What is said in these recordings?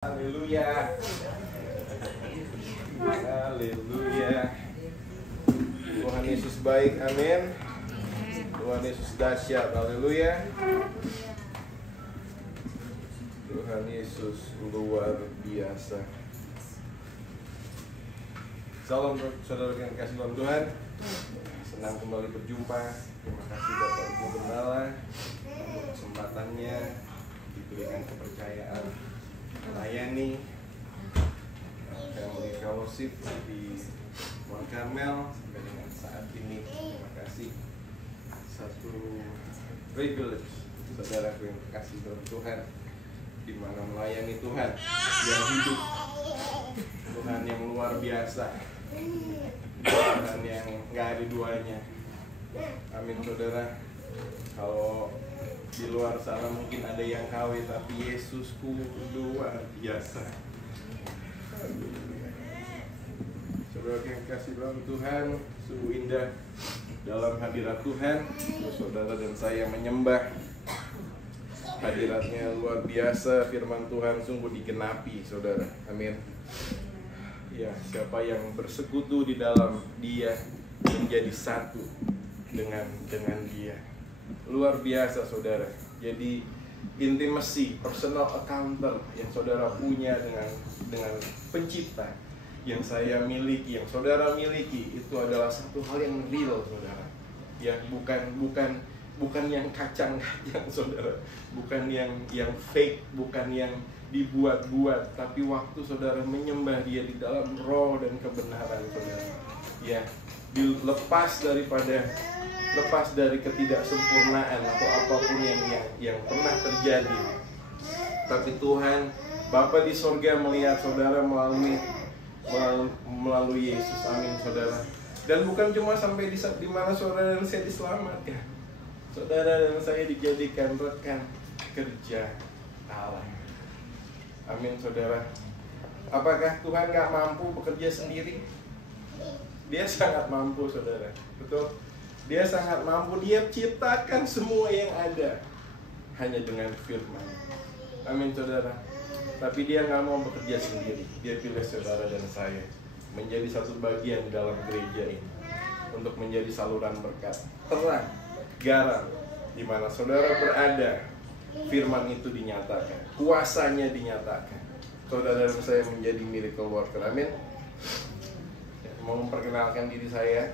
Haleluya. Haleluya. Tuhan Yesus baik, amin. Tuhan Yesus dahsyat, haleluya. Tuhan Yesus luar biasa. Salam saudara yang kasih dalam Tuhan. Senang kembali berjumpa. Terima kasih Bapak Ibu Gembala untuk kesempatannya, diberikan kepercayaan melayani Family Fellowship di Mount Carmel sampai dengan saat ini. Terima kasih. Satu privilege saudaraku yang kasih dalam Tuhan, di mana melayani Tuhan yang hidup, Tuhan yang luar biasa, Tuhan yang nggak ada duanya. Amin saudara. Kalau di luar sana mungkin ada yang KW, tapi Yesusku luar biasa. Saudara yang kasih dalam Tuhan, sungguh indah dalam hadirat Tuhan. Saudara dan saya menyembah hadiratnya luar biasa. Firman Tuhan sungguh digenapi, saudara. Amin. Ya, siapa yang bersekutu di dalam Dia menjadi satu dengan Dia. Luar biasa saudara. Jadi intimacy, personal encounter yang saudara punya dengan pencipta yang saya miliki, yang saudara miliki, itu adalah satu hal yang real saudara. Yang bukan yang kacang-kacang saudara, bukan yang fake, bukan yang dibuat-buat, tapi waktu saudara menyembah Dia di dalam roh dan kebenaran saudara. Ya, dilepas dari ketidaksempurnaan atau apapun yang pernah terjadi. Tapi Tuhan Bapa di sorga melihat saudara melalui Yesus. Amin saudara. Dan bukan cuma sampai di mana saudara dan saya diselamatkan. Saudara dan saya dijadikan rekan kerja Allah. Amin saudara. Apakah Tuhan gak mampu bekerja sendiri? Dia sangat mampu saudara. Betul? Dia sangat mampu. Dia ciptakan semua yang ada hanya dengan firman. Amin saudara. Tapi Dia nggak mau bekerja sendiri. Dia pilih saudara dan saya menjadi satu bagian dalam gereja ini, untuk menjadi saluran berkat, terang, garam, di mana saudara berada. Firman itu dinyatakan, kuasanya dinyatakan. Saudara dan saya menjadi miracle worker. Amin. Mau memperkenalkan diri saya.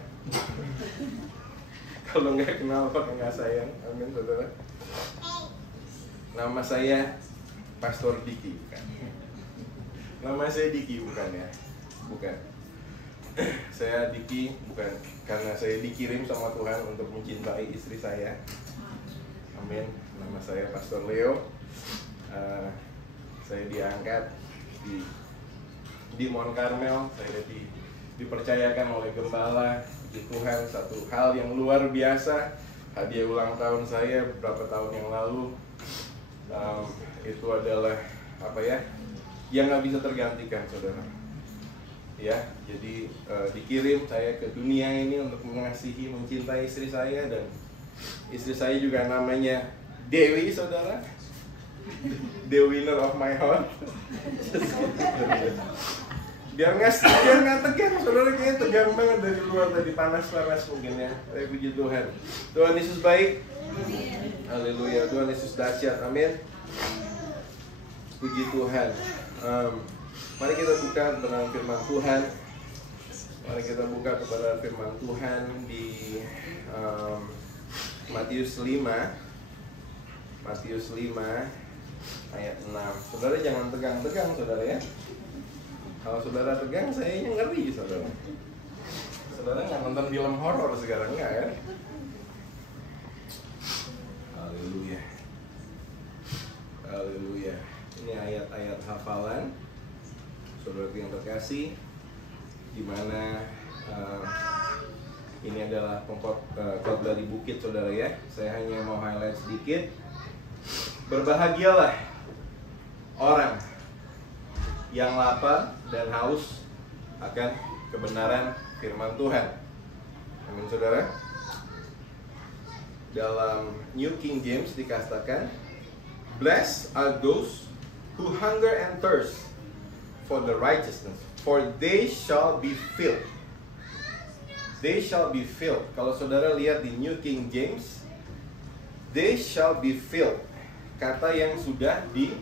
Kalau nggak kenal kok nggak sayang. Amin saudara. Nama saya Pastor Diki, bukan? Nama saya Diki bukan ya? Bukan. Saya Diki bukan karena saya dikirim sama Tuhan untuk mencintai istri saya. Amin. Nama saya Pastor Leo. Saya diangkat di Mount Carmel. Saya dipercayakan oleh gembala di Tuhan satu hal yang luar biasa. Hadiah ulang tahun saya beberapa tahun yang lalu, itu adalah apa ya, yang nggak bisa tergantikan saudara. Ya, jadi dikirim saya ke dunia ini untuk mengasihi, mencintai istri saya, dan istri saya juga namanya Dewi saudara. The winner of my heart. Biar nggak tegang, saudara kayaknya tegang banget dari luar tadi, panas mungkin ya. Tapi puji Tuhan. Tuhan Yesus baik. Haleluya. Tuhan Yesus dahsyat. Amin. Puji Tuhan. Mari kita buka dengan firman Tuhan. Mari kita buka kepada firman Tuhan di Matius 5. Matius 5 ayat 6. Saudara jangan tegang-tegang saudara ya. Kalau saudara tegang, saya yang ngeri saudara. Saudara nggak nonton film horor sekarang, nggak kan? Haleluya. Haleluya. Ini ayat-ayat hafalan saudara yang terkasih, di mana ini adalah khotbah dari bukit saudara ya. Saya hanya mau highlight sedikit. Berbahagialah orang yang lapar dan haus akan kebenaran firman Tuhan. Amin saudara. Dalam New King James dikatakan, blessed are those who hunger and thirst for the righteousness, for they shall be filled. They shall be filled. Kalau saudara lihat di New King James, they shall be filled. Kata yang sudah di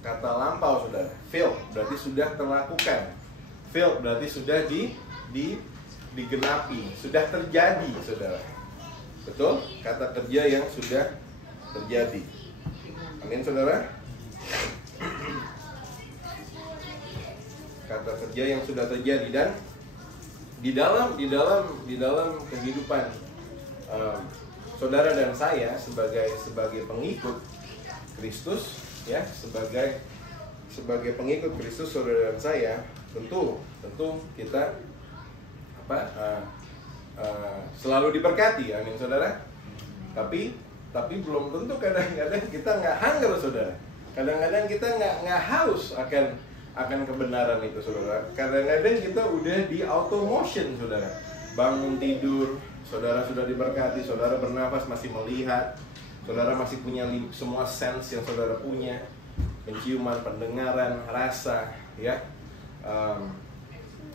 kata lampau, saudara. Filled berarti sudah terlakukan. Filled berarti sudah digenapi, sudah terjadi, saudara. Betul? Kata kerja yang sudah terjadi. Amin, saudara. Kata kerja yang sudah terjadi, dan di dalam kehidupan saudara dan saya sebagai pengikut Kristus, ya, sebagai pengikut Kristus, saudara dan saya tentu kita selalu diberkati, amin, saudara. Tapi belum tentu, kadang-kadang kita nggak hunger, saudara. Kadang-kadang kita nggak haus akan kebenaran itu, saudara. Kadang-kadang kita udah di auto motion, saudara. Bangun tidur, saudara sudah diberkati, saudara bernafas masih melihat, saudara masih punya semua sense yang saudara punya, penciuman, pendengaran, rasa, ya,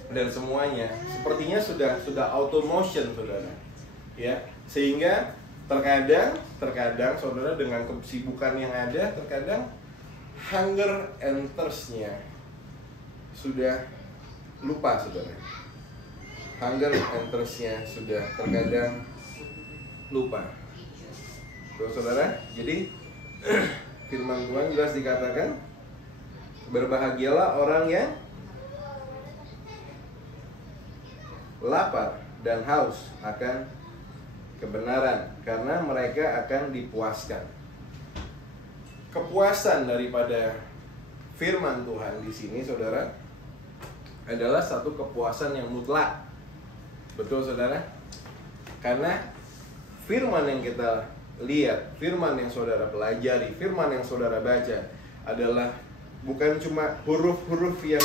dan semuanya sepertinya sudah auto motion, saudara, ya. Sehingga terkadang saudara dengan kesibukan yang ada, terkadang hunger and thirst-nya sudah lupa, saudara. Hunger and thirst-nya sudah terkadang lupa. Tuh, saudara. Jadi firman Tuhan jelas dikatakan, berbahagialah orang yang lapar dan haus akan kebenaran, karena mereka akan dipuaskan. Kepuasan daripada firman Tuhan di sini, saudara, adalah satu kepuasan yang mutlak. Betul, saudara? Karena firman yang kita lihat, firman yang saudara pelajari, firman yang saudara baca adalah bukan cuma huruf-huruf yang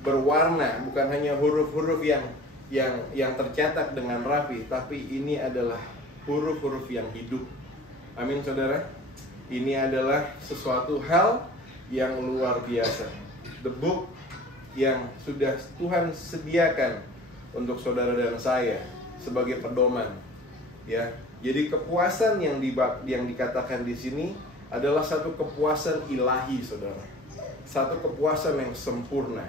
berwarna, bukan hanya huruf-huruf yang tercetak dengan rapi, tapi ini adalah huruf-huruf yang hidup. Amin, saudara. Ini adalah sesuatu hal yang luar biasa. The book yang sudah Tuhan sediakan untuk saudara dan saya sebagai pedoman, ya. Jadi kepuasan yang dikatakan di sini adalah satu kepuasan ilahi, saudara. Satu kepuasan yang sempurna.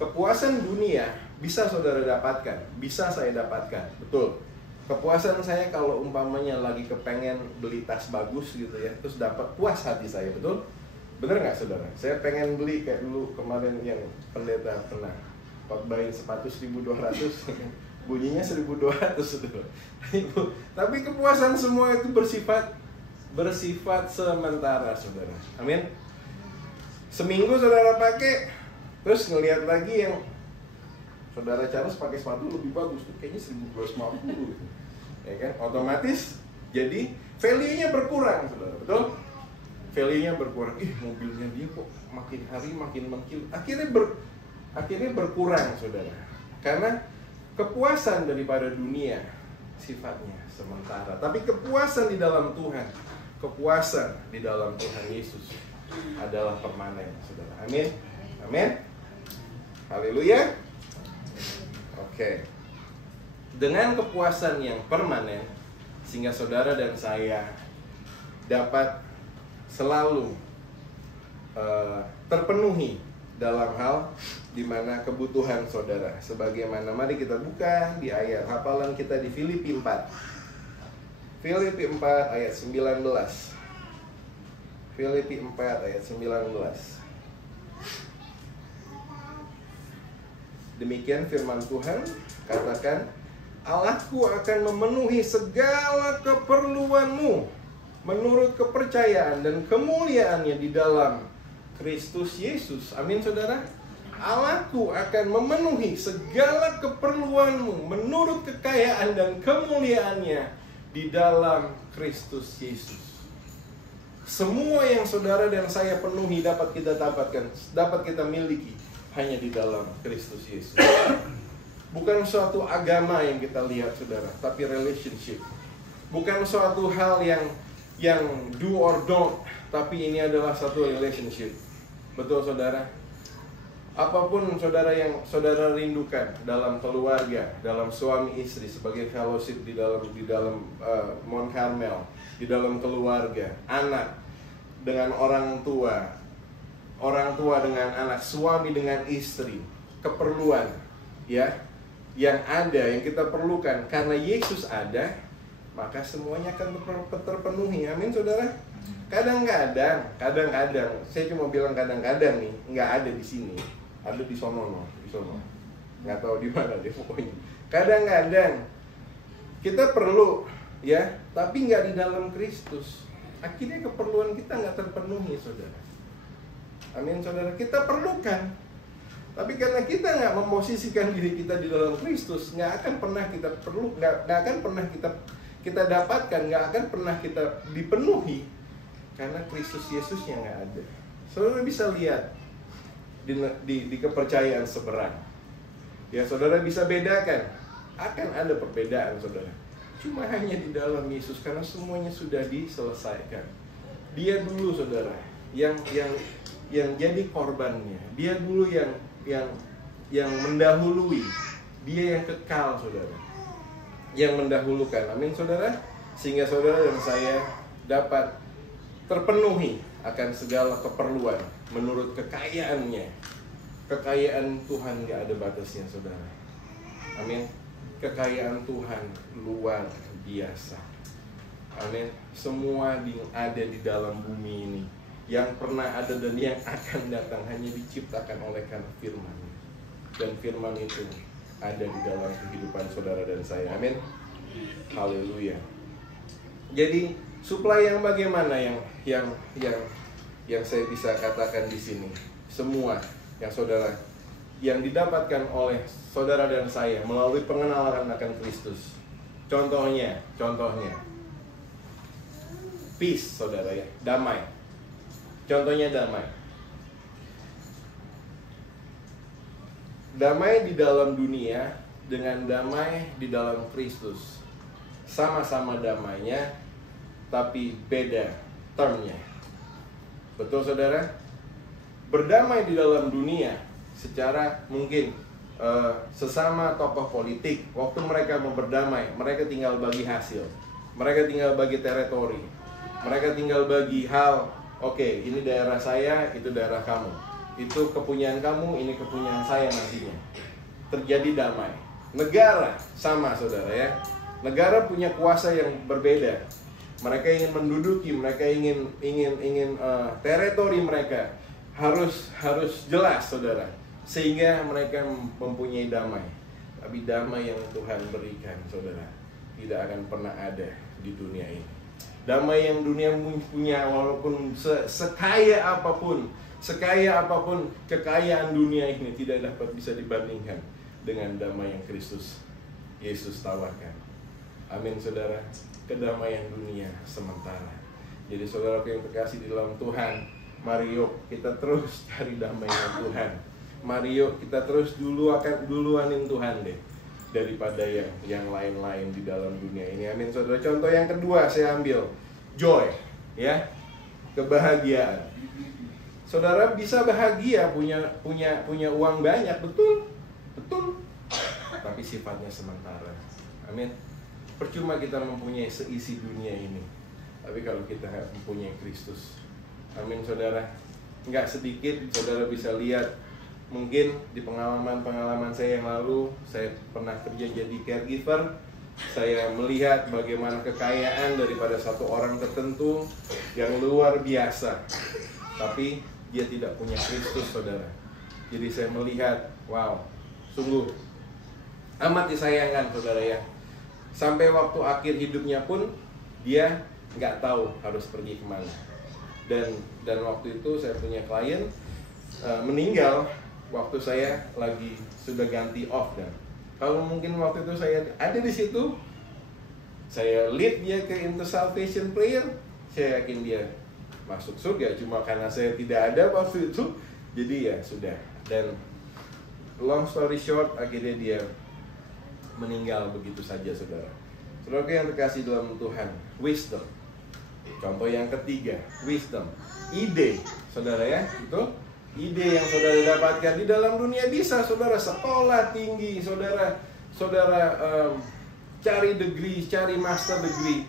Kepuasan dunia bisa saudara dapatkan, bisa saya dapatkan, betul. Kepuasan saya kalau umpamanya lagi kepengen beli tas bagus gitu ya, terus dapat, puas hati saya, betul? Bener nggak, saudara? Saya pengen beli kayak dulu kemarin yang pendeta pernah khotbahin sepatu 1.200, bunyinya 1.200, saudara. Tapi kepuasan semua itu bersifat sementara, saudara. Amin. Seminggu saudara pakai, terus ngelihat lagi yang saudara Charles pakai sepatu lebih bagus tuh, kayaknya 1.250 gitu. Ya kan? Otomatis jadi value-nya berkurang, saudara. Betul? Value-nya berkurang. Mobilnya dia kok makin hari makin mengkil. Akhirnya berkurang, saudara. Karena kepuasan daripada dunia sifatnya sementara. Tapi kepuasan di dalam Tuhan, kepuasan di dalam Tuhan Yesus adalah permanen, saudara. Amin. Amin. Haleluya. Oke. Dengan kepuasan yang permanen, sehingga saudara dan saya dapat selalu terpenuhi dalam hal di mana kebutuhan saudara. Sebagaimana, mari kita buka di ayat hafalan kita di Filipi 4. Filipi 4 ayat 19. Filipi 4 ayat 19. Demikian firman Tuhan, katakan, Allahku akan memenuhi segala keperluanmu menurut kepercayaan dan kemuliaannya di dalam Kristus Yesus. Amin, saudara. Allahku akan memenuhi segala keperluanmu menurut kekayaan dan kemuliaannya di dalam Kristus Yesus. Semua yang saudara dan saya penuhi dapat kita dapatkan, dapat kita miliki hanya di dalam Kristus Yesus. Bukan suatu agama yang kita lihat, saudara, tapi relationship. Bukan suatu hal yang yang do or don't, tapi ini adalah satu relationship. Betul saudara? Apapun saudara yang saudara rindukan dalam keluarga, dalam suami istri, sebagai fellowship di dalam Mount Carmel, di dalam keluarga, anak dengan orang tua dengan anak, suami dengan istri, keperluan ya yang ada, yang kita perlukan karena Yesus ada, maka semuanya akan terpenuhi. Amin saudara. Kadang-kadang saya cuma bilang kadang-kadang nih, nggak ada di sini, ada di sono, nggak tahu di mana deh pokoknya. Kadang-kadang kita perlu ya, tapi nggak di dalam Kristus. Akhirnya keperluan kita nggak terpenuhi saudara. Amin saudara. Kita perlukan, tapi karena kita nggak memosisikan diri kita di dalam Kristus, nggak akan pernah kita perlu, nggak akan pernah kita dapatkan, nggak akan pernah kita dipenuhi, karena Kristus Yesus yang nggak ada. Saudara bisa lihat di kepercayaan seberang. Ya saudara bisa bedakan, akan ada perbedaan saudara. Cuma hanya di dalam Yesus, karena semuanya sudah diselesaikan. Dia dulu saudara, yang jadi korbannya. Dia dulu yang mendahului. Dia yang kekal saudara, yang mendahulukan. Amin saudara. Sehingga saudara dan saya dapat terpenuhi akan segala keperluan menurut kekayaannya. Kekayaan Tuhan gak ada batasnya saudara. Amin. Kekayaan Tuhan luar biasa. Amin. Semua yang ada di dalam bumi ini, yang pernah ada dan yang akan datang, hanya diciptakan oleh karena firman. Dan firman itu ada di dalam kehidupan saudara dan saya. Amin. Haleluya. Jadi supply yang bagaimana yang saya bisa katakan di sini? Semua yang saudara, yang didapatkan oleh saudara dan saya melalui pengenalan akan Kristus. Contohnya peace saudara ya, damai. Contohnya damai. Damai di dalam dunia dengan damai di dalam Kristus. Sama-sama damainya, tapi beda termnya. Betul saudara? Berdamai di dalam dunia secara mungkin sesama tokoh politik, waktu mereka mau berdamai, mereka tinggal bagi hasil, mereka tinggal bagi teritori, mereka tinggal bagi hal. Oke, ini daerah saya, itu daerah kamu, itu kepunyaan kamu, ini kepunyaan saya nantinya. Terjadi damai. Negara sama saudara ya. Negara punya kuasa yang berbeda. Mereka ingin menduduki, mereka ingin teritori mereka harus jelas saudara, sehingga mereka mempunyai damai. Tapi damai yang Tuhan berikan saudara tidak akan pernah ada di dunia ini. Damai yang dunia punya, walaupun sekaya apapun kekayaan dunia ini, tidak dapat bisa dibandingkan dengan damai yang Kristus Yesus tawarkan. Amin saudara. Kedamaian dunia sementara. Jadi saudaraku yang terkasih di dalam Tuhan, mari yuk kita terus cari damainya Tuhan. Mari yuk kita terus duluanin Tuhan deh, daripada yang lain-lain di dalam dunia ini. Amin saudara. Contoh yang kedua saya ambil, joy ya, kebahagiaan. Saudara bisa bahagia, punya uang banyak, betul, tapi sifatnya sementara. Amin. Percuma kita mempunyai seisi dunia ini, tapi kalau kita nggak mempunyai Kristus. Amin saudara. Nggak sedikit saudara bisa lihat, mungkin di pengalaman saya yang lalu, saya pernah kerja jadi caregiver. Saya melihat bagaimana kekayaan daripada satu orang tertentu yang luar biasa, tapi dia tidak punya Kristus saudara. Jadi saya melihat, wow, sungguh amat disayangkan saudara ya. Sampai waktu akhir hidupnya pun dia nggak tahu harus pergi kemana. Dan waktu itu saya punya klien meninggal waktu saya lagi sudah ganti off. Dan kalau mungkin waktu itu saya ada di situ, saya lead dia ke into salvation prayer, saya yakin dia masuk surga. Cuma karena saya tidak ada waktu itu, jadi ya sudah. Dan long story short, akhirnya dia meninggal begitu saja saudara. Saudara yang terkasih dalam Tuhan, wisdom Contoh yang ketiga, wisdom. Ide, saudara ya, itu ide yang saudara dapatkan di dalam dunia. Bisa saudara sekolah tinggi, saudara cari degree, cari master degree.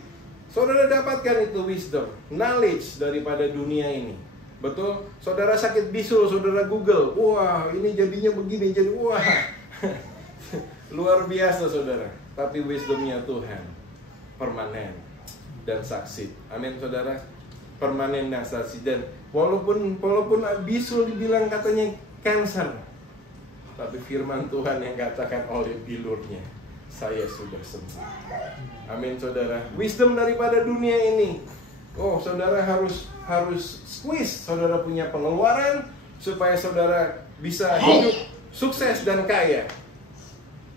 Saudara dapatkan itu wisdom, knowledge daripada dunia ini. Betul? Saudara sakit bisul, saudara Google. Wah, ini jadinya begini, jadi wah. Luar biasa saudara. Tapi wisdomnya Tuhan permanen dan saksi. Amin saudara. Permanen dan saksi. Dan walaupun bisul dibilang katanya cancer, tapi firman Tuhan yang katakan oleh bilurnya, saya sudah sembuh. Amin saudara. Wisdom daripada dunia ini. Oh, saudara harus squeeze, saudara punya pengeluaran supaya saudara bisa hidup sukses dan kaya.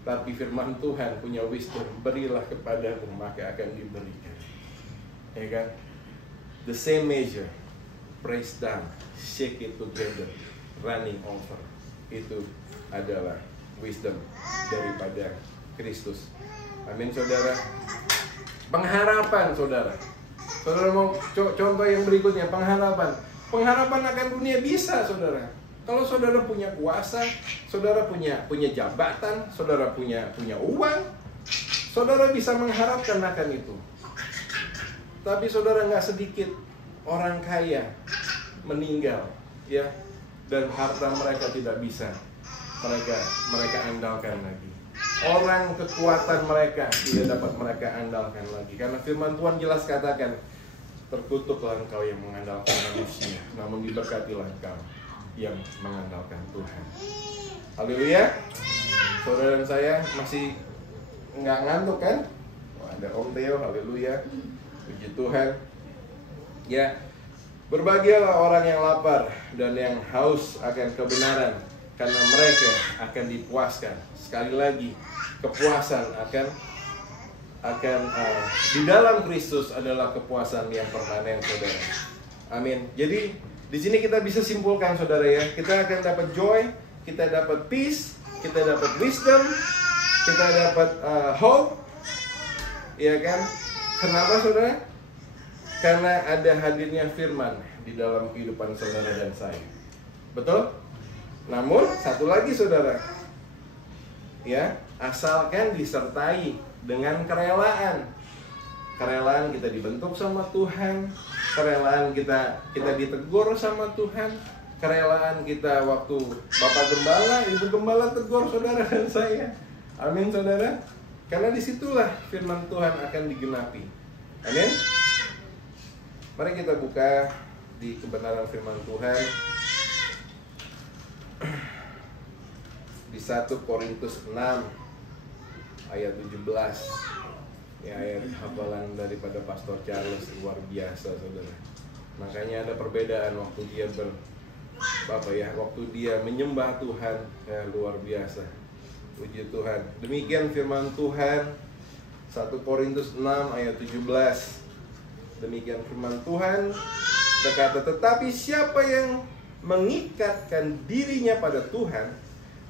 Tapi firman Tuhan punya wisdom, berilah kepadamu maka akan diberikan. Ya kan? The same measure, press down, shake it together, running over. Itu adalah wisdom daripada Kristus. Amin saudara. Pengharapan saudara. Saudara mau contoh yang berikutnya, pengharapan. Pengharapan akan dunia bisa saudara. Kalau saudara punya kuasa, saudara punya jabatan, saudara punya uang, saudara bisa mengharapkan akan itu. Tapi saudara nggak sedikit orang kaya meninggal, ya, dan harta mereka tidak bisa mereka andalkan lagi. Orang kekuatan mereka tidak dapat mereka andalkan lagi. Karena firman Tuhan jelas katakan, terkutuklah engkau yang mengandalkan manusia, namun diberkatilah engkau yang mengandalkan Tuhan. Haleluya. Saudara dan saya masih nggak ngantuk kan? Oh, ada Om Theo, haleluya. Puji Tuhan. Ya, berbahagialah orang yang lapar dan yang haus akan kebenaran, karena mereka akan dipuaskan. Sekali lagi, kepuasan akan di dalam Kristus adalah kepuasan yang permanen, saudara. Amin. Jadi di sini kita bisa simpulkan, saudara ya, kita akan dapat joy, kita dapat peace, kita dapat wisdom, kita dapat hope, ya kan? Kenapa saudara? Karena ada hadirnya firman di dalam kehidupan saudara dan saya. Betul? Namun satu lagi saudara, ya, asalkan disertai dengan kerelaan. Kerelaan kita dibentuk sama Tuhan, kerelaan kita ditegur sama Tuhan, kerelaan kita waktu Bapak Gembala, Ibu Gembala tegur saudara dan saya. Amin saudara. Karena disitulah firman Tuhan akan digenapi. Amin. Mari kita buka di kebenaran firman Tuhan di 1 Korintus 6 ayat 17. Ya, ayat hafalan daripada Pastor Charles, luar biasa saudara. Makanya ada perbedaan waktu dia waktu dia menyembah Tuhan, ya, luar biasa. Puji Tuhan. Demikian firman Tuhan 1 Korintus 6 ayat 17. Demikian firman Tuhan berkata, tetapi siapa yang mengikatkan dirinya pada Tuhan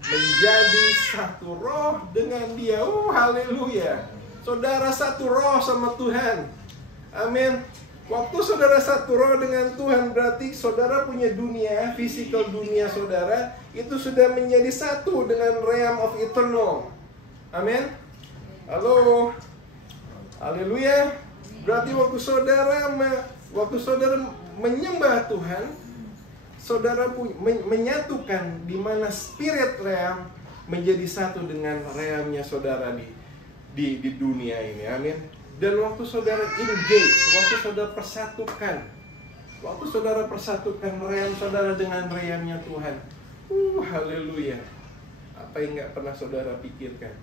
menjadi satu roh dengan Dia. Oh, haleluya. Saudara satu roh sama Tuhan. Amin. Waktu saudara satu roh dengan Tuhan, berarti saudara punya dunia, physical dunia saudara, itu sudah menjadi satu dengan realm of eternal. Amin. Halo. Haleluya. Berarti waktu saudara menyembah Tuhan, saudara menyatukan di mana spirit realm menjadi satu dengan realmnya saudara di dunia ini. Amin. Dan waktu saudara engage, waktu saudara persatukan realm saudara dengan realmnya Tuhan, haleluya. Apa yang gak pernah saudara pikirkan,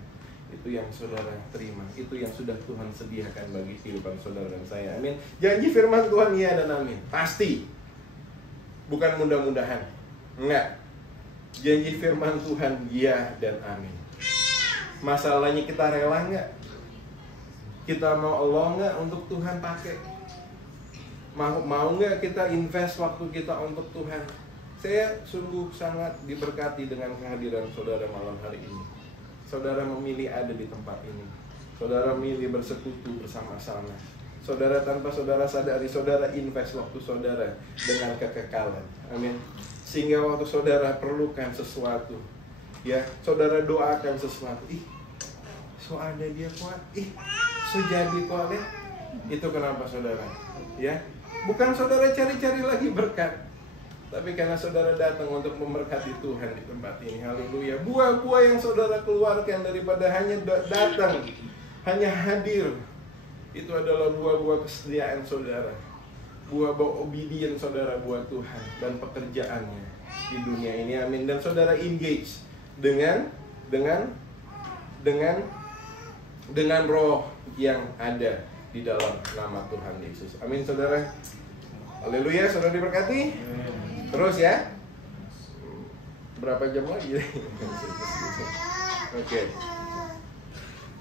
itu yang saudara terima, itu yang sudah Tuhan sediakan bagi kehidupan saudara dan saya. Amin. Janji firman Tuhan ya dan amin. Pasti. Bukan mudah-mudahan. Enggak. Janji firman Tuhan ya dan amin. Masalahnya kita rela nggak? Kita mau Allah nggak untuk Tuhan pakai? Mau nggak kita invest waktu kita untuk Tuhan? Saya sungguh sangat diberkati dengan kehadiran saudara malam hari ini. Saudara memilih ada di tempat ini. Saudara memilih bersekutu bersama-sama. Saudara, tanpa saudara sadari, saudara invest waktu saudara dengan kekekalan. Amin. Sehingga waktu saudara perlukan sesuatu, ya, saudara doakan sesuatu. Ih, so ada dia kuat. Ih, so jadi kuat ya. Itu kenapa saudara? Ya, bukan saudara cari-cari lagi berkat, tapi karena saudara datang untuk memberkati Tuhan di tempat ini. Haleluya. Buah-buah yang saudara keluarkan daripada hanya datang, hanya hadir, itu adalah buah-buah kesetiaan saudara, buah-buah obedience saudara buat Tuhan dan pekerjaannya di dunia ini. Amin. Dan saudara engage dengan roh yang ada di dalam nama Tuhan Yesus. Amin saudara. Haleluya. Saudara diberkati. Terus ya. Berapa jam lagi? Oke.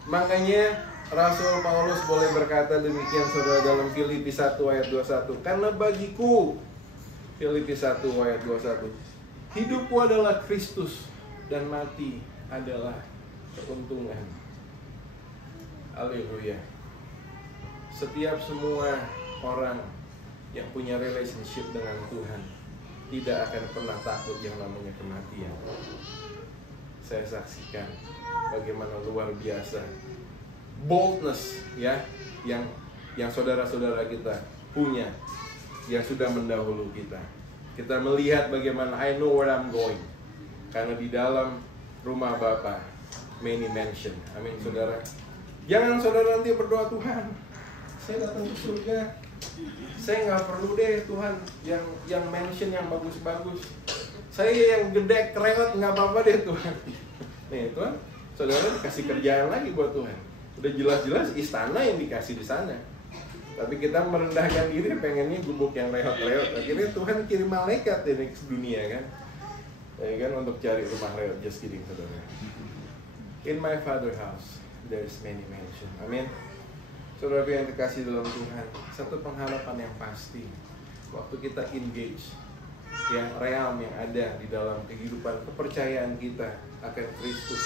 Makanya Rasul Paulus boleh berkata demikian saudara dalam Filipi 1 ayat 21. Karena bagiku, Filipi 1 ayat 21, hidupku adalah Kristus dan mati adalah keuntungan. Haleluya. Setiap semua orang yang punya relationship dengan Tuhan tidak akan pernah takut yang namanya kematian. Saya saksikan bagaimana luar biasa boldness ya yang saudara-saudara kita punya, yang sudah mendahulu kita. Kita melihat bagaimana I know where I'm going, karena di dalam rumah Bapa many mansion. Amin saudara. Jangan saudara nanti berdoa, Tuhan, saya datang ke surga, saya nggak perlu deh Tuhan yang mansion yang bagus-bagus, saya yang gede kerewet nggak apa-apa deh Tuhan. Nih Tuhan, saudara kasih kerjaan lagi buat Tuhan. Udah jelas-jelas istana yang dikasih di sana, tapi kita merendahkan diri, pengennya gubuk yang reot-reot. Akhirnya Tuhan kirim malaikat dari dunia kan, ya kan, untuk cari rumah reot. Just kidding saudara. In my Father's house there is many mansion. Amin. Saudara yang dikasih dalam Tuhan, satu pengharapan yang pasti waktu kita engage yang realm yang ada di dalam kehidupan kepercayaan kita akan Kristus.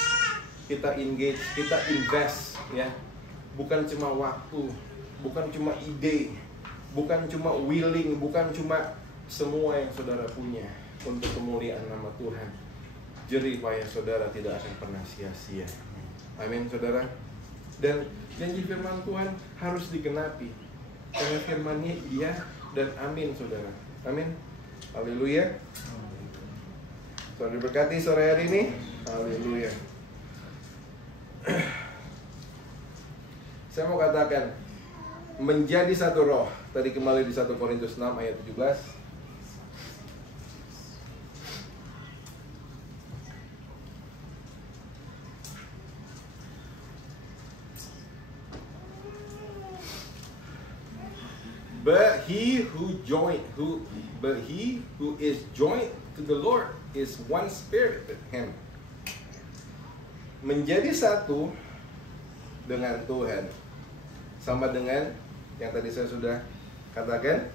Kita engage, kita invest ya. Bukan cuma waktu, bukan cuma ide, bukan cuma willing, bukan cuma semua yang saudara punya untuk kemuliaan nama Tuhan. Jerih payah saudara tidak akan pernah sia-sia. Amin saudara. Dan janji firman Tuhan harus digenapi, karena firman-Nya iya dan amin saudara. Amin. Haleluya. Saudara diberkati sore hari ini. Haleluya. Saya mau katakan menjadi satu roh. Tadi kembali di 1 Korintus 6 ayat 17. But he who is joined to the Lord is one spirit with him. Menjadi satu dengan Tuhan sama dengan yang tadi saya sudah katakan,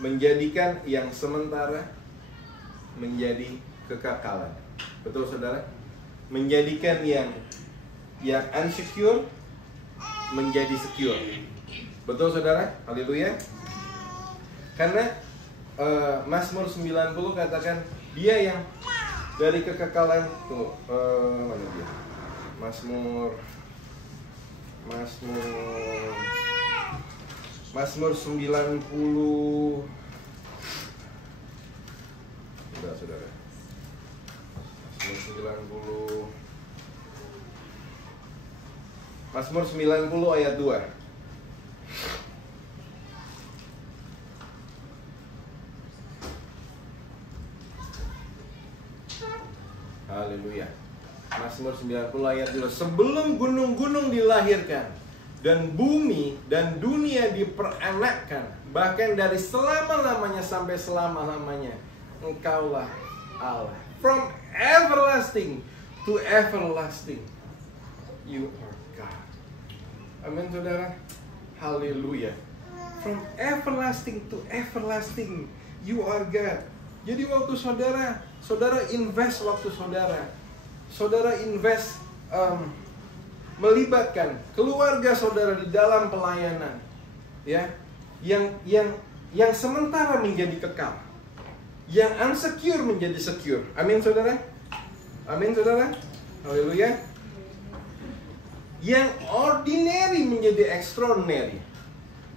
menjadikan yang sementara menjadi kekekalan. Betul saudara? Menjadikan yang unsecure menjadi secure. Betul saudara? Haleluya. Karena Mazmur 90 katakan dia yang dari kekekalan tuh, mana dia? Mazmur 90. Saudara. Mazmur 90 ayat 2. Haleluya. Mazmur 90 ayat 2. Sebelum gunung-gunung dilahirkan dan bumi dan dunia diperanakkan, bahkan dari selama-lamanya sampai selama-lamanya, Engkaulah Allah. From everlasting to everlasting, you are God. Amin saudara. Haleluya. From everlasting to everlasting, you are God. Jadi waktu saudara invest waktu saudara invest melibatkan keluarga saudara di dalam pelayanan, ya, yang sementara menjadi kekal, yang unsecure menjadi secure. Amin saudara. Amin saudara. Haleluya. Yang ordinary menjadi extraordinary.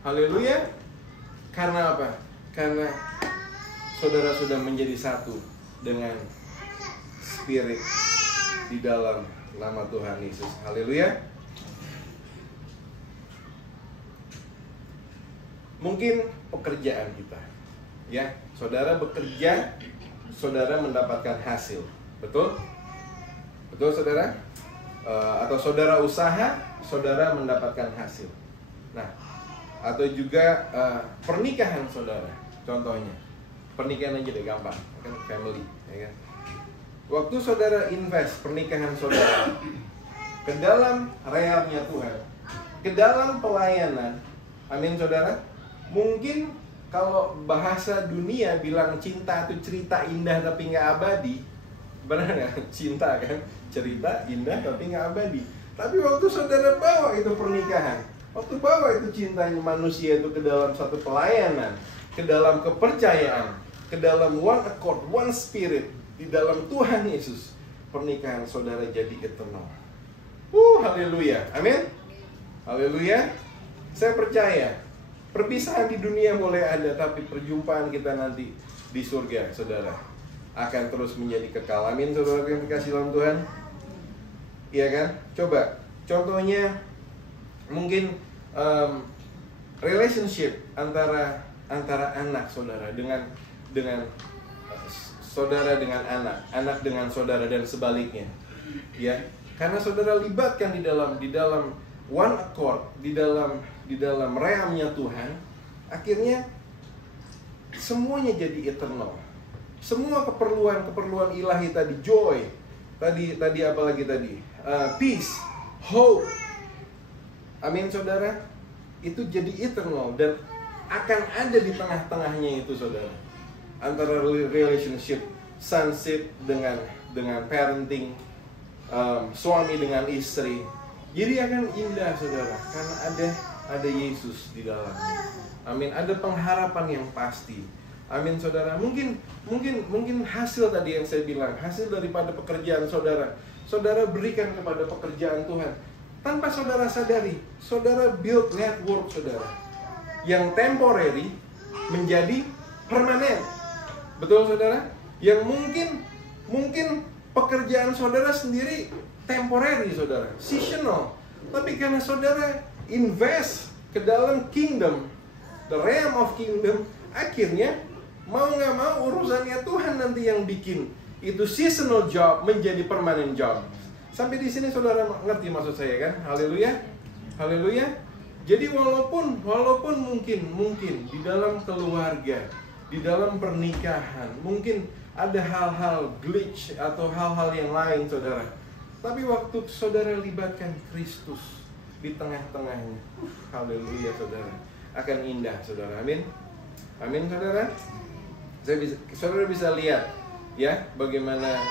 Haleluya. Karena apa? Karena saudara sudah menjadi satu dengan Spirit di dalam nama Tuhan Yesus. Haleluya. Mungkin pekerjaan kita, ya, saudara bekerja, saudara mendapatkan hasil, betul? Betul saudara? Atau saudara usaha, saudara mendapatkan hasil. Nah, atau juga pernikahan saudara, contohnya pernikahan aja deh gampang, kan family, ya kan? Waktu saudara invest pernikahan saudara ke dalam realnya Tuhan, ke dalam pelayanan, amin saudara. Mungkin kalau bahasa dunia bilang cinta itu cerita indah tapi nggak abadi, benar nggak? Cinta kan cerita indah tapi nggak abadi. Tapi waktu saudara bawa itu pernikahan, waktu bawa itu cintanya manusia itu ke dalam satu pelayanan, ke dalam kepercayaan, ke dalam one accord, one spirit, di dalam Tuhan Yesus, pernikahan saudara jadi eternal. Haleluya, amin. Haleluya. Saya percaya perpisahan di dunia boleh ada, tapi perjumpaan kita nanti di surga, saudara, akan terus menjadi kekal. Amin, saudara yang dikasih dalam Tuhan. Iya kan? Coba, contohnya mungkin relationship antara anak saudara dengan saudara dengan anak dengan saudara dan sebaliknya. Ya, karena saudara libatkan di dalam one accord, di dalam realmnya Tuhan, akhirnya semuanya jadi eternal. Semua keperluan ilahi tadi, joy, tadi apa lagi tadi, peace, hope, amin saudara, itu jadi eternal dan akan ada di tengah-tengahnya itu saudara, antara relationship sonship dengan parenting, suami dengan istri. Jadi akan indah saudara, karena ada Yesus di dalamnya. Amin. Ada pengharapan yang pasti. Amin saudara. Mungkin hasil tadi yang saya bilang, hasil daripada pekerjaan saudara, saudara berikan kepada pekerjaan Tuhan. Tanpa saudara sadari, saudara build network saudara, yang temporary menjadi permanen. Betul saudara? Yang mungkin pekerjaan saudara sendiri temporary saudara, seasonal. Tapi karena saudara invest ke dalam kingdom, the realm of kingdom, akhirnya mau nggak mau urusannya Tuhan nanti yang bikin itu seasonal job menjadi permanent job. Sampai di sini saudara ngerti maksud saya kan? Haleluya, haleluya. Jadi walaupun mungkin di dalam keluarga, di dalam pernikahan, mungkin ada hal-hal glitch atau hal-hal yang lain saudara. Tapi waktu saudara libatkan Kristus di tengah-tengahnya, haleluya saudara, akan indah saudara. Amin. Amin saudara. Saudara bisa lihat ya bagaimana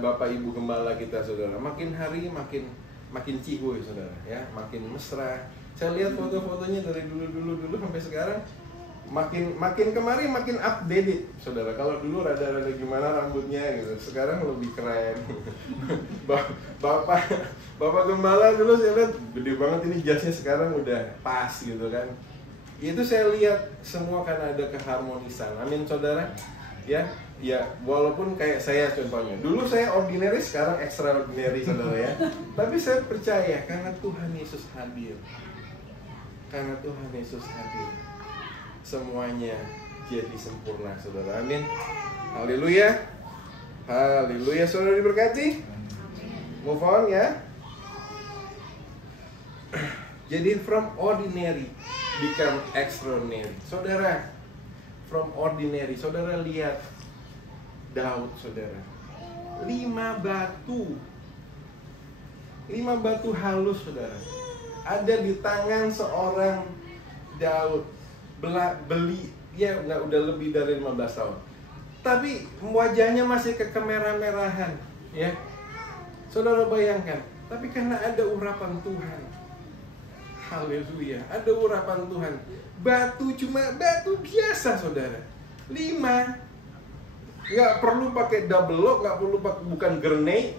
Bapak Ibu Gembala kita saudara, makin hari makin cihuy saudara ya, makin mesra. Saya lihat foto-fotonya dari dulu sampai sekarang, makin kemarin makin updated saudara. Kalau dulu rada-rada gimana rambutnya gitu, sekarang lebih keren. Bapak Gembala dulu saya lihat gede banget, ini jasnya sekarang udah pas gitu kan. Itu saya lihat semua karena ada keharmonisan. Amin saudara. Ya, walaupun kayak saya contohnya, dulu saya ordinary, sekarang extraordinary saudara ya. Tapi saya percaya karena Tuhan Yesus hadir. Karena Tuhan Yesus hadir, semuanya jadi sempurna saudara. Amin. Haleluya. Haleluya saudara diberkati. Move on ya. Jadi from ordinary become extraordinary. Saudara, from ordinary, saudara lihat Daud saudara. 5 batu halus saudara ada di tangan seorang Daud. Beli ya udah lebih dari 15 tahun. Tapi wajahnya masih kemerah-merahan ya. Saudara bayangkan, Tapi karena ada urapan Tuhan. Haleluya, ada urapan Tuhan. Batu cuma batu biasa, saudara. 5. Nggak perlu pakai double lock, nggak perlu pakai, bukan grenade.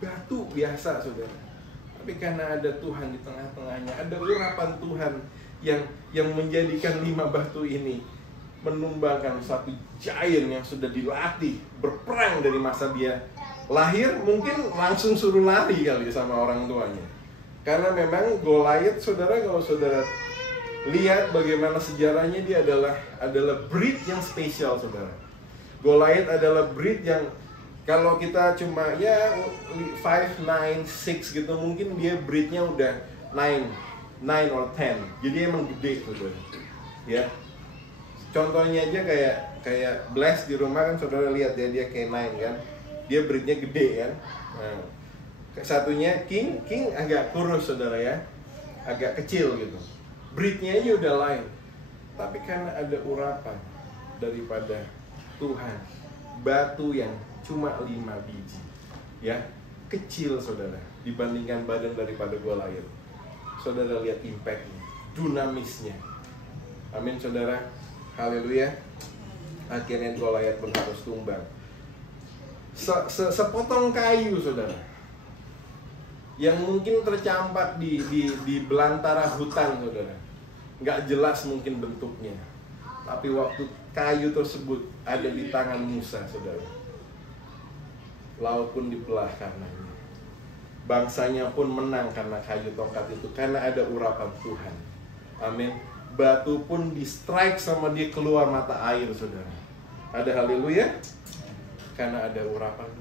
Batu biasa, saudara. Tapi karena ada Tuhan di tengah-tengahnya, ada urapan Tuhan yang menjadikan 5 batu ini menumbangkan satu giant yang sudah dilatih berperang dari masa dia lahir. Mungkin langsung suruh lari kali sama orang tuanya. Karena memang Goliath, saudara, kalau saudara lihat bagaimana sejarahnya, dia adalah breed yang spesial, saudara. Goliath adalah breed yang kalau kita cuma ya 5, 9, 6 gitu, mungkin dia breednya udah 9 or 10. Jadi emang gede, saudara. Ya. Contohnya aja kayak Bless di rumah kan, saudara lihat ya, dia K9 kan. Dia breednya gede kan. Nah, satunya King agak kurus, saudara ya. Agak kecil gitu. Breednya aja udah lain. Tapi karena ada urapan daripada Tuhan, batu yang cuma 5 biji, ya, kecil, saudara, dibandingkan badan daripada Goliath. Saudara lihat impact-nya, dinamisnya. Amin, saudara. Haleluya. Akhirnya Goliath pun harus tumbang. Sepotong kayu, saudara, yang mungkin tercampak di belantara hutan, saudara. Nggak jelas mungkin bentuknya. Tapi waktu kayu tersebut ada di tangan Musa, saudara, laut pun dibelah karenanya. Bangsanya pun menang karena kayu tongkat itu, karena ada urapan Tuhan. Amin. Batu pun di strike sama dia, keluar mata air, saudara. Ada haleluya. Karena ada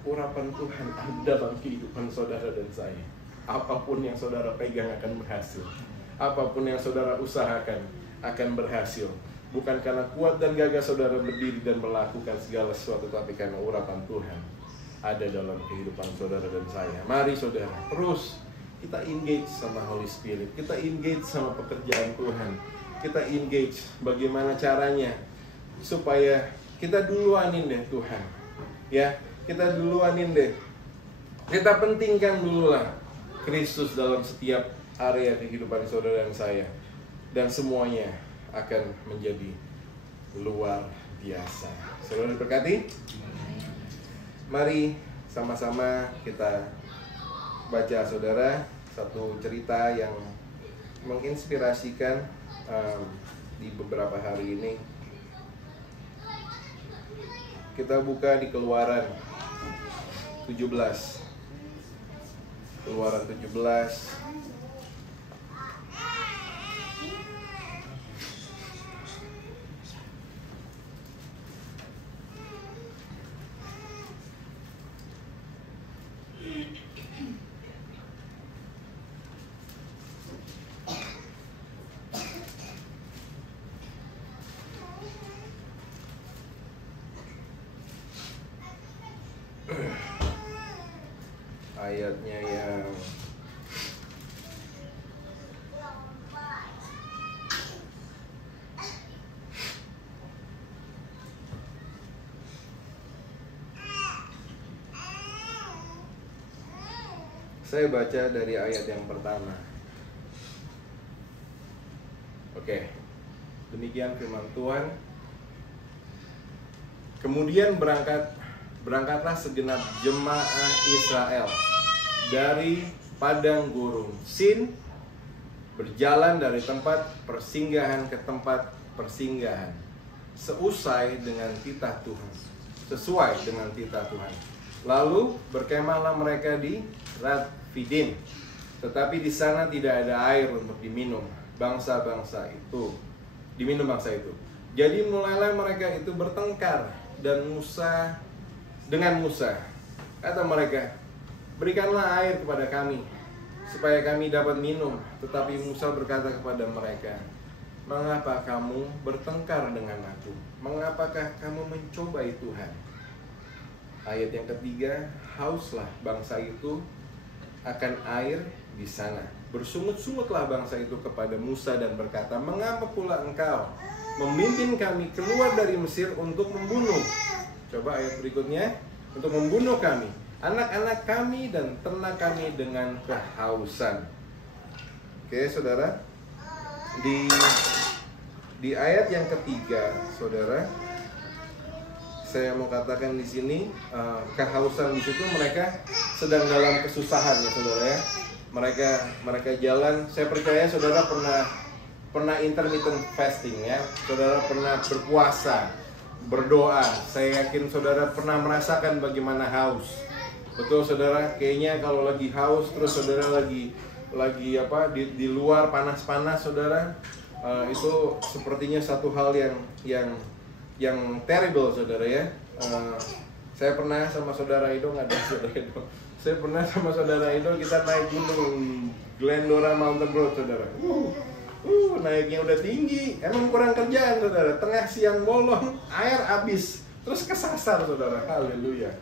urapan Tuhan ada dalam kehidupan saudara dan saya. Apapun yang saudara pegang akan berhasil. Apapun yang saudara usahakan akan berhasil. Bukan karena kuat dan gagah saudara berdiri dan melakukan segala sesuatu, tapi karena urapan Tuhan ada dalam kehidupan saudara dan saya. Mari saudara, terus kita engage sama Holy Spirit. Kita engage sama pekerjaan Tuhan. Kita engage bagaimana caranya supaya kita duluanin deh Tuhan. Ya, kita duluanin deh. Kita pentingkan dulu lah Kristus dalam setiap area kehidupan saudara dan saya. Dan semuanya akan menjadi luar biasa. Saudara diberkati? Mari sama-sama kita baca, saudara, satu cerita yang menginspirasikan di beberapa hari ini. Kita buka di Keluaran 17. Keluaran 17. Ayatnya yang saya baca dari ayat yang pertama. Oke. Demikian firman Tuhan. Kemudian berangkatlah segenap jemaah Israel dari padang gurun Sin, berjalan dari tempat persinggahan ke tempat persinggahan, sesuai dengan titah Tuhan. Lalu berkemahlah mereka di Ratfidim, tetapi di sana tidak ada air untuk diminum bangsa itu. Jadi mulailah mereka itu bertengkar dengan Musa. Kata mereka, berikanlah air kepada kami, supaya kami dapat minum. Tetapi Musa berkata kepada mereka, mengapa kamu bertengkar dengan aku? Mengapakah kamu mencobai Tuhan? Ayat yang ketiga, hauslah bangsa itu akan air di sana. Bersungut-sungutlah bangsa itu kepada Musa dan berkata, mengapa pula engkau memimpin kami keluar dari Mesir untuk membunuh? Coba ayat berikutnya, untuk membunuh kami. anak-anak kami dan ternak kami dengan kehausan. Oke, saudara, di ayat yang ketiga, saudara, saya mau katakan di sini kehausan di situ mereka sedang dalam kesusahan ya, saudara ya. Mereka jalan. Saya percaya saudara pernah intermittent fasting ya. Saudara pernah berpuasa, berdoa. Saya yakin saudara pernah merasakan bagaimana haus. Betul saudara, kayaknya kalau lagi haus terus saudara lagi apa di luar panas-panas saudara, itu sepertinya satu hal yang terrible saudara ya. Saya pernah sama saudara Ido, nggak ada saudara Ido. Saya pernah sama saudara Ido, kita naik gunung Glendora Mountain Road saudara. Naiknya udah tinggi, emang kurang kerjaan saudara. Tengah siang bolong, air habis, terus kesasar saudara. Haleluya.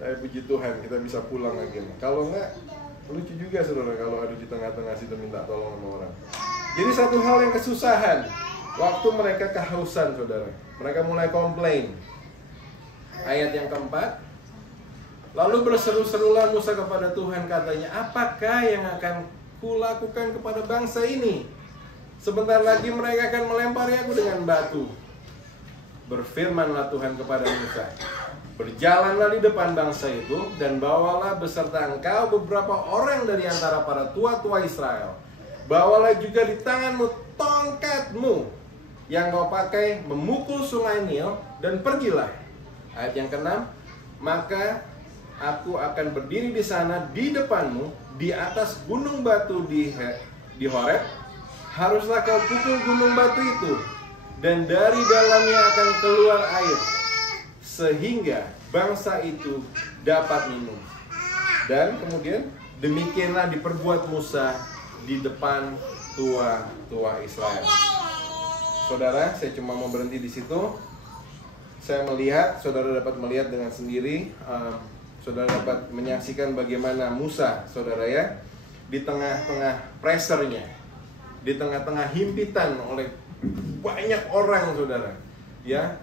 Saya puji Tuhan kita bisa pulang lagi. Kalau enggak, lucu juga saudara kalau ada di tengah-tengah situ minta tolong sama orang. Jadi satu hal yang kesusahan, waktu mereka kehausan saudara, mereka mulai komplain. Ayat yang keempat, lalu berseru-serulah Musa kepada Tuhan, katanya, apakah yang akan kulakukan kepada bangsa ini? Sebentar lagi mereka akan melempari aku dengan batu. Berfirmanlah Tuhan kepada Musa, berjalanlah di depan bangsa itu dan bawalah beserta engkau beberapa orang dari antara para tua-tua Israel. Bawalah juga di tanganmu tongkatmu yang kau pakai memukul sungai Nil, dan pergilah. Ayat yang ke-6, maka aku akan berdiri di sana di depanmu di atas gunung batu di Horeb. Haruslah kau pukul gunung batu itu, dan dari dalamnya akan keluar air, sehingga bangsa itu dapat minum. Dan kemudian demikianlah diperbuat Musa di depan tua-tua Israel. Saudara, saya cuma mau berhenti di situ. Saya melihat, saudara dapat melihat dengan sendiri, saudara dapat menyaksikan bagaimana Musa, saudara ya, di tengah-tengah pressure-nya, di tengah-tengah himpitan oleh banyak orang, saudara, ya,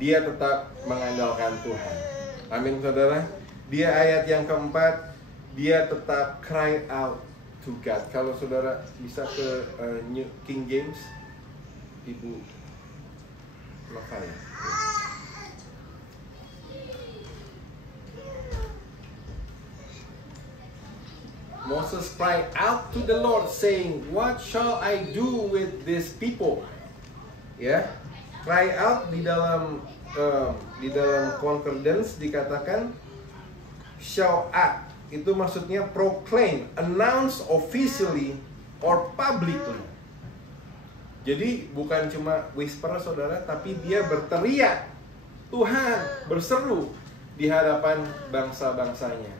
dia tetap mengandalkan Tuhan. Amin, saudara. Dia ayat yang keempat, dia tetap cry out to God. Kalau saudara bisa ke New King James, Ibu Nova ya. Moses cried out to the Lord saying, what shall I do with these people? Ya, cry out di dalam concordance dikatakan shout out. Itu maksudnya proclaim, announce officially or publicly. Jadi bukan cuma whisper saudara, tapi dia berteriak, Tuhan, berseru di hadapan bangsa-bangsanya.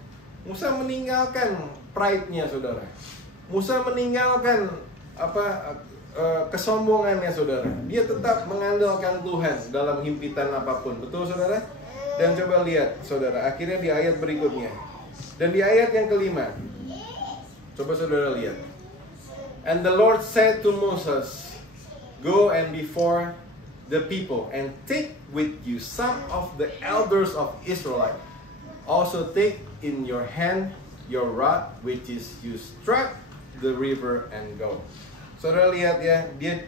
Musa meninggalkan pride-nya saudara. Musa meninggalkan kesombongannya saudara. Dia tetap mengandalkan Tuhan dalam himpitan apapun. Betul saudara? Dan coba lihat saudara, akhirnya di ayat berikutnya. Dan di ayat yang kelima, coba saudara lihat. And the Lord said to Moses, go and before the people and take with you some of the elders of Israel. Also take in your hand your rod which is you struck the river and go. Saudara lihat ya, dia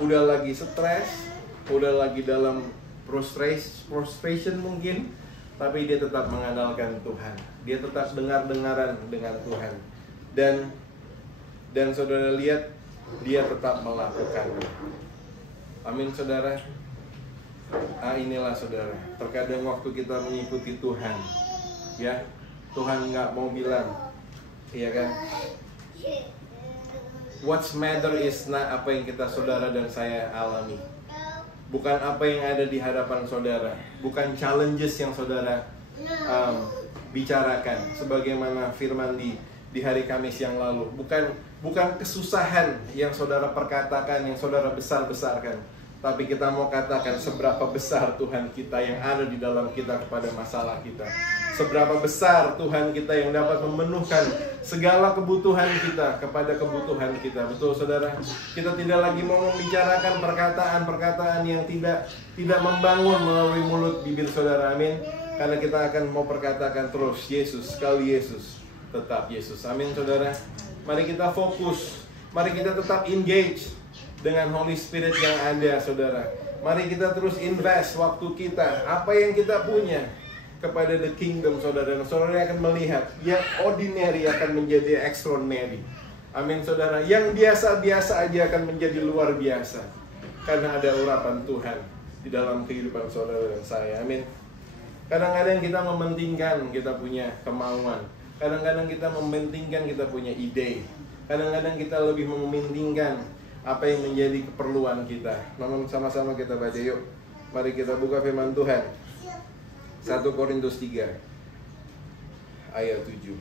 udah lagi stres, udah lagi dalam frustration mungkin, tapi dia tetap mengandalkan Tuhan. Dia tetap dengar-dengaran dengan Tuhan. Dan saudara lihat, dia tetap melakukannya. Amin saudara. Inilah saudara, terkadang waktu kita mengikuti Tuhan, ya, Tuhan nggak mau bilang, iya kan, what's matter is not apa yang kita saudara dan saya alami, bukan apa yang ada di hadapan saudara, bukan challenges yang saudara bicarakan, sebagaimana firman di hari Kamis yang lalu, bukan kesusahan yang saudara perkatakan, yang saudara besar-besarkan. Tapi kita mau katakan seberapa besar Tuhan kita yang ada di dalam kita kepada masalah kita. seberapa besar Tuhan kita yang dapat memenuhkan segala kebutuhan kita kepada kebutuhan kita. Betul saudara? Kita tidak lagi mau membicarakan perkataan-perkataan yang tidak membangun melalui mulut bibir saudara. Amin. Karena kita akan mau perkatakan terus Yesus, sekali Yesus, tetap Yesus. Amin saudara. Mari kita fokus. Mari kita tetap engage dengan Holy Spirit yang ada saudara. Mari kita terus invest waktu kita, apa yang kita punya, kepada the kingdom saudara. Saudara akan melihat yang ordinary akan menjadi extraordinary. Amin saudara. Yang biasa-biasa aja akan menjadi luar biasa, karena ada urapan Tuhan di dalam kehidupan saudara dan saya. Amin. Kadang-kadang kita mementingkan kita punya kemauan. Kadang-kadang kita mementingkan kita punya ide. Kadang-kadang kita lebih mementingkan apa yang menjadi keperluan kita. Namun sama-sama kita baca yuk. Mari kita buka firman Tuhan. 1 Korintus 3 ayat 7.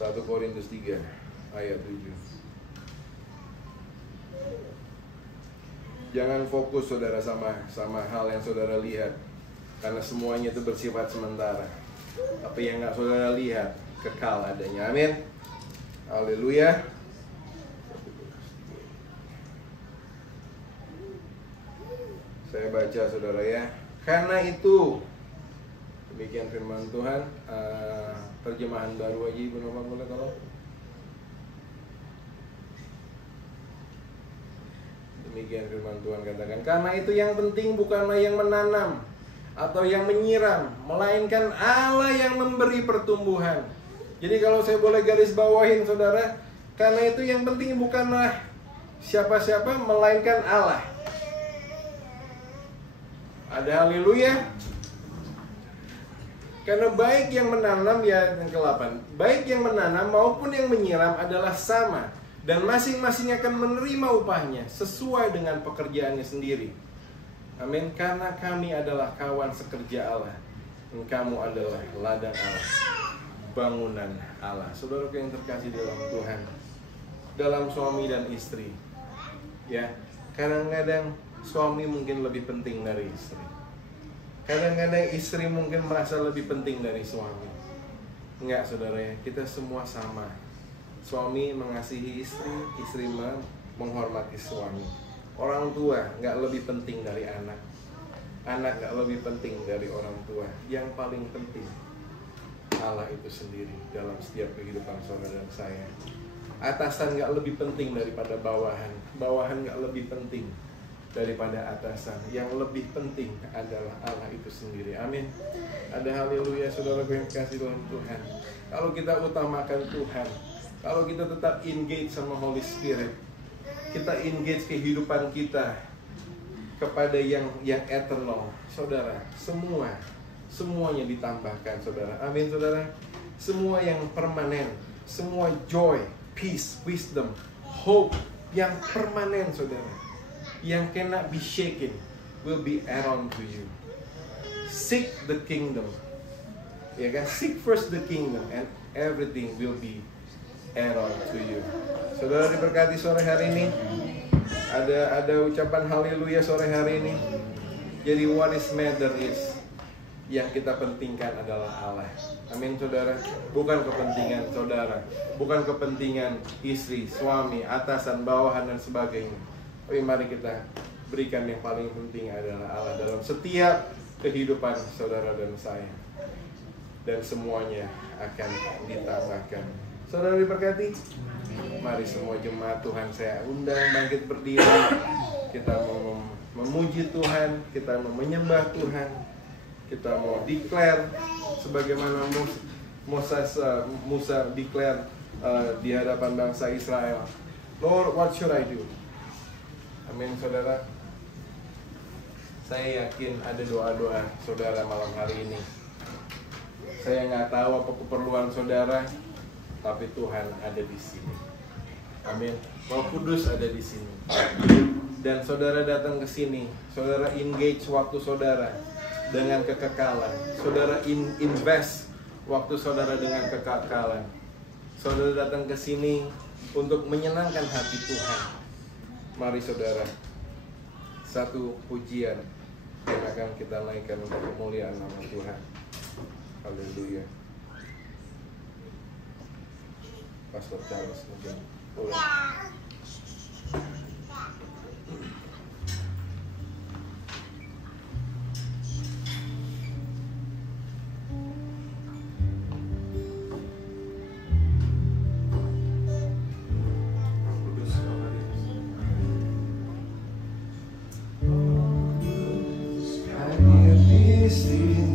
1 Korintus 3 ayat 7. Jangan fokus saudara sama hal yang saudara lihat, karena semuanya itu bersifat sementara. Apa yang nggak saudara lihat kekal adanya. Amin. Haleluya. Saya baca saudara ya. Karena itu, demikian firman Tuhan. Terjemahan baru aja Ibu Nova boleh tolong. Demikian firman Tuhan katakan, karena itu yang penting bukanlah yang menanam atau yang menyiram, melainkan Allah yang memberi pertumbuhan. Jadi kalau saya boleh garis bawahin saudara, karena itu yang penting bukanlah siapa-siapa, melainkan Allah. Ada haleluya. Karena baik yang menanam, ya yang ke-8, baik yang menanam maupun yang menyiram adalah sama, dan masing-masing akan menerima upahnya sesuai dengan pekerjaannya sendiri. Amin. Karena kami adalah kawan sekerja Allah, dan kamu adalah ladang Allah, bangunan Allah. Saudaraku yang terkasih dalam Tuhan, dalam suami dan istri, ya, kadang-kadang suami mungkin lebih penting dari istri. Kadang-kadang istri mungkin merasa lebih penting dari suami. Enggak saudara ya, kita semua sama. Suami mengasihi istri, istri menghormati suami. Orang tua enggak lebih penting dari anak. Anak enggak lebih penting dari orang tua. Yang paling penting Allah itu sendiri dalam setiap kehidupan saudara dan saya. Atasan enggak lebih penting daripada bawahan. Bawahan enggak lebih penting daripada atasan. Yang lebih penting adalah Allah itu sendiri. Amin. Ada haleluya saudara yang kasih dalam Tuhan. Kalau kita utamakan Tuhan, kalau kita tetap engage sama Holy Spirit, kita engage kehidupan kita kepada yang eternal, saudara, semuanya ditambahkan saudara. Amin saudara. Semua yang permanen, semua joy, peace, wisdom, hope yang permanen saudara, yang cannot be shaken, will be added on to you. Seek the kingdom, ya kan? Seek first the kingdom, and everything will be added on to you. Saudara diberkati sore hari ini. Ada ucapan haleluya sore hari ini. Jadi what is matter is, yang kita pentingkan adalah Allah. Amin saudara. Bukan kepentingan saudara, bukan kepentingan istri, suami, atasan, bawahan dan sebagainya. Tapi mari kita berikan yang paling penting adalah Allah dalam setiap kehidupan saudara dan saya. Dan semuanya akan ditambahkan. Saudara diberkati. Mari semua jemaat Tuhan saya undang bangkit berdiri. Kita mau memuji Tuhan, kita mau menyembah Tuhan, kita mau declare sebagaimana Musa declare di hadapan bangsa Israel. Lord, what should I do? Amin saudara. Saya yakin ada doa-doa saudara malam hari ini. Saya nggak tahu apa keperluan saudara, tapi Tuhan ada di sini. Amin. Roh Kudus ada di sini. Dan saudara datang ke sini, saudara engage waktu saudara dengan kekekalan. Saudara invest waktu saudara dengan kekekalan. Saudara datang ke sini untuk menyenangkan hati Tuhan. Mari saudara, satu pujian yang akan kita naikkan untuk kemuliaan nama Tuhan. Haleluya. Pastor Charles mungkin boleh. Hadir di sini.